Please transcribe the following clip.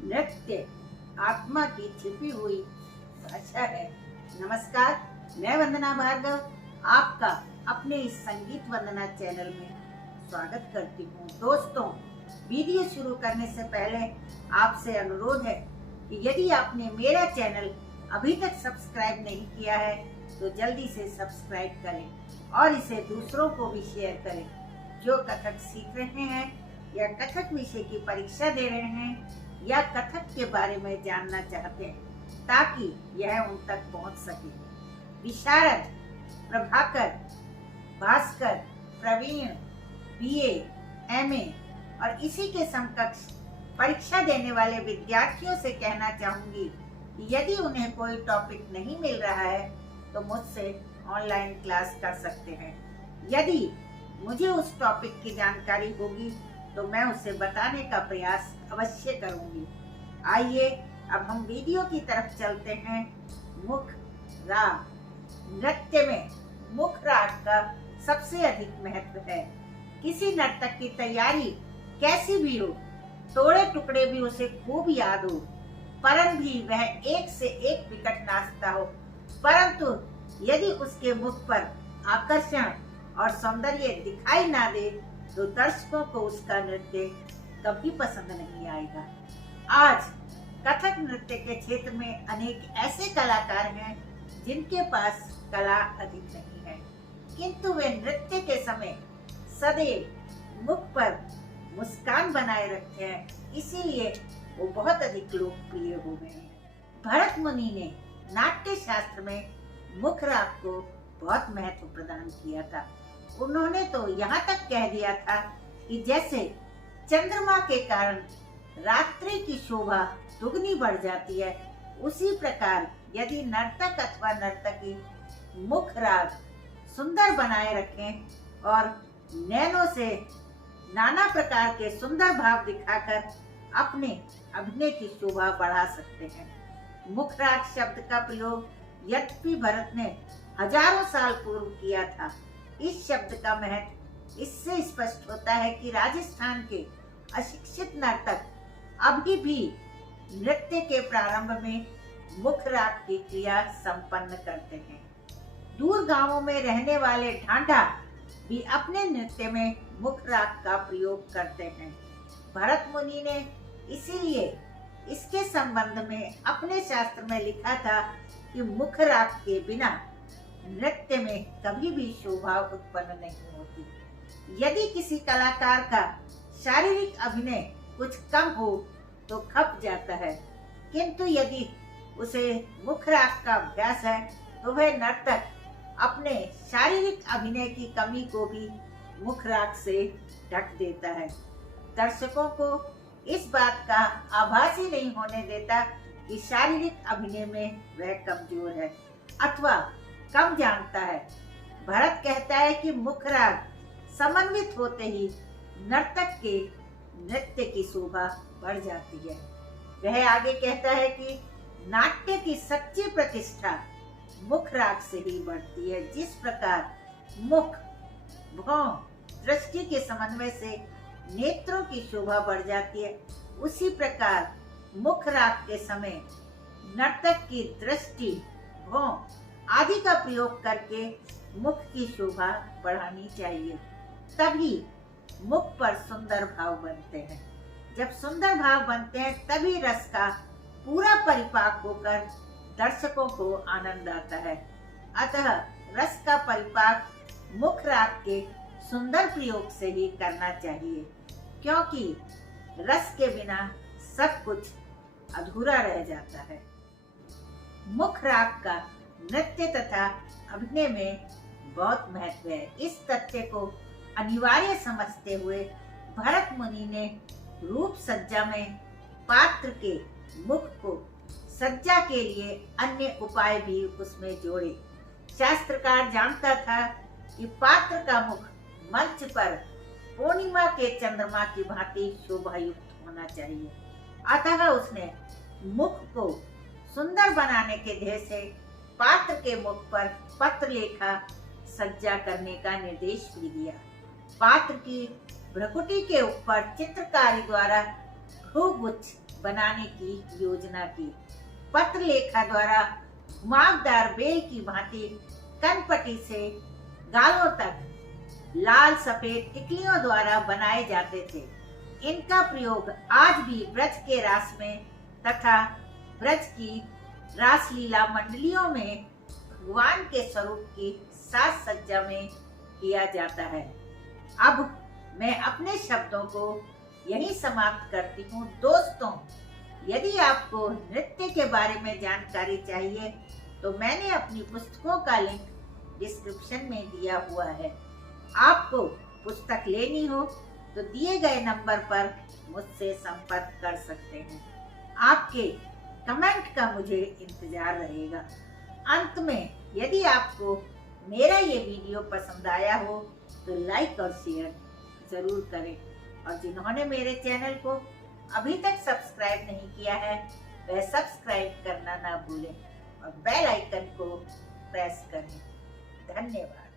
नृत्य आत्मा की छिपी हुई भाषा है। नमस्कार, मैं वंदना भार्गव आपका अपने इस संगीत वंदना चैनल में स्वागत करती हूँ। दोस्तों, वीडियो शुरू करने से पहले आपसे अनुरोध है कि यदि आपने मेरा चैनल अभी तक सब्सक्राइब नहीं किया है तो जल्दी से सब्सक्राइब करें और इसे दूसरों को भी शेयर करें जो कथक सीख रहे हैं या कथक विषय की परीक्षा दे रहे हैं या कथक के बारे में जानना चाहते हैं, ताकि यह उन तक पहुंच सके। विशारद, प्रभाकर, भास्कर, प्रवीण, बीए, एमए और इसी के समकक्ष परीक्षा देने वाले विद्यार्थियों से कहना चाहूंगी कि यदि उन्हें कोई टॉपिक नहीं मिल रहा है तो मुझसे ऑनलाइन क्लास कर सकते हैं। यदि मुझे उस टॉपिक की जानकारी होगी तो मैं उसे बताने का प्रयास अवश्य करूंगी। आइए अब हम वीडियो की तरफ चलते हैं। मुख राग। नृत्य में मुख राग का सबसे अधिक महत्व है। किसी नर्तक की तैयारी कैसी भी हो, तोड़े टुकड़े भी उसे खूब याद हो, परंतु भी वह एक से एक विकट नाचता हो, परंतु यदि उसके मुख पर आकर्षण और सौंदर्य दिखाई ना दे तो दर्शकों को उसका नृत्य कभी पसंद नहीं आएगा। आज कथक नृत्य के क्षेत्र में अनेक ऐसे कलाकार हैं जिनके पास कला अधिक नहीं है, किंतु वे नृत्य के समय सदैव मुख पर मुस्कान बनाए रखते हैं, इसीलिए वो बहुत अधिक लोकप्रिय हो गए हैं। भरत मुनि ने नाट्य शास्त्र में मुख राग को बहुत महत्व प्रदान किया था। उन्होंने तो यहाँ तक कह दिया था कि जैसे चंद्रमा के कारण रात्रि की शोभा दुगनी बढ़ जाती है, उसी प्रकार यदि नर्तक अथवा नर्तकी मुख राग सुंदर बनाए रखें और नैनों से नाना प्रकार के सुंदर भाव दिखाकर अपने अभिनय की शोभा बढ़ा सकते हैं। मुख राग शब्द का प्रयोग यद्यपि भरत ने हजारों साल पूर्व किया था। इस शब्द का महत्व इससे स्पष्ट होता है कि राजस्थान के अशिक्षित नर्तक अभी भी नृत्य के प्रारंभ में मुख राग की क्रिया संपन्न करते हैं। दूर गांवों में रहने वाले ढांढा भी अपने नृत्य में मुख राग का प्रयोग करते हैं। भरत मुनि ने इसीलिए इसके संबंध में अपने शास्त्र में लिखा था कि मुख राग के बिना नृत्य में कभी भी शोभा उत्पन्न नहीं होती। यदि किसी कलाकार का शारीरिक अभिनय कुछ कम हो तो खप जाता है, किंतु यदि उसे मुख राग का अभ्यास है तो वह नर्तक अपने शारीरिक अभिनय की कमी को भी मुख राग से ढक देता है। दर्शकों को इस बात का आभास ही नहीं होने देता कि शारीरिक अभिनय में वह कमजोर है अथवा कम जानता है। भरत कहता है कि मुख राग समन्वित होते ही नर्तक के नृत्य की शोभा बढ़ जाती है। वह आगे कहता है कि नाट्य की सच्ची प्रतिष्ठा मुख राग से ही बढ़ती है। जिस प्रकार मुख, भौं, दृष्टि के समन्वय से नेत्रों की शोभा बढ़ जाती है, उसी प्रकार मुख राग के समय नर्तक की दृष्टि, भौं आदि का प्रयोग करके मुख की शोभा बढ़ानी चाहिए, तभी मुख पर सुंदर भाव बनते हैं। जब सुंदर भाव बनते हैं तभी रस का पूरा परिपाक होकर दर्शकों को आनंद आता है। अतः रस का परिपाक मुख राग के सुंदर प्रयोग से ही करना चाहिए, क्योंकि रस के बिना सब कुछ अधूरा रह जाता है। मुख राग का नृत्य तथा अभिनय में बहुत महत्व है। इस तथ्य को अनिवार्य समझते हुए भरत मुनि ने रूप सज्जा में पात्र के मुख को सज्जा के लिए अन्य उपाय भी उसमें जोड़े। शास्त्रकार जानता था कि पात्र का मुख मंच पर पूर्णिमा के चंद्रमा की भांति शोभायुक्त होना चाहिए। अतः उसने मुख को सुंदर बनाने के ध्येय से पात्र के मुख पर पत्र लेखा सज्जा करने का निर्देश भी दिया। पात्र की भ्रकुटी के ऊपर चित्रकारी द्वारा भ्रूगुच्छ बनाने की योजना की। पत्रलेखा द्वारा घुमावदार बेल की भांति कनपटी से गालों तक लाल सफेद टिकलियों द्वारा बनाए जाते थे। इनका प्रयोग आज भी ब्रज के रास में तथा ब्रज की रासलीला मंडलियों में भगवान के स्वरूप की साज सज्जा में किया जाता है। अब मैं अपने शब्दों को यही समाप्त करती हूँ। दोस्तों, यदि आपको नृत्य के बारे में जानकारी चाहिए तो मैंने अपनी पुस्तकों का लिंक डिस्क्रिप्शन में दिया हुआ है। आपको पुस्तक लेनी हो तो दिए गए नंबर पर मुझसे संपर्क कर सकते हैं। आपके कमेंट का मुझे इंतजार रहेगा। अंत में यदि आपको मेरा ये वीडियो पसंद आया हो तो लाइक और शेयर जरूर करें, और जिन्होंने मेरे चैनल को अभी तक सब्सक्राइब नहीं किया है वह सब्सक्राइब करना ना भूलें और बेल आइकन को प्रेस करें। धन्यवाद।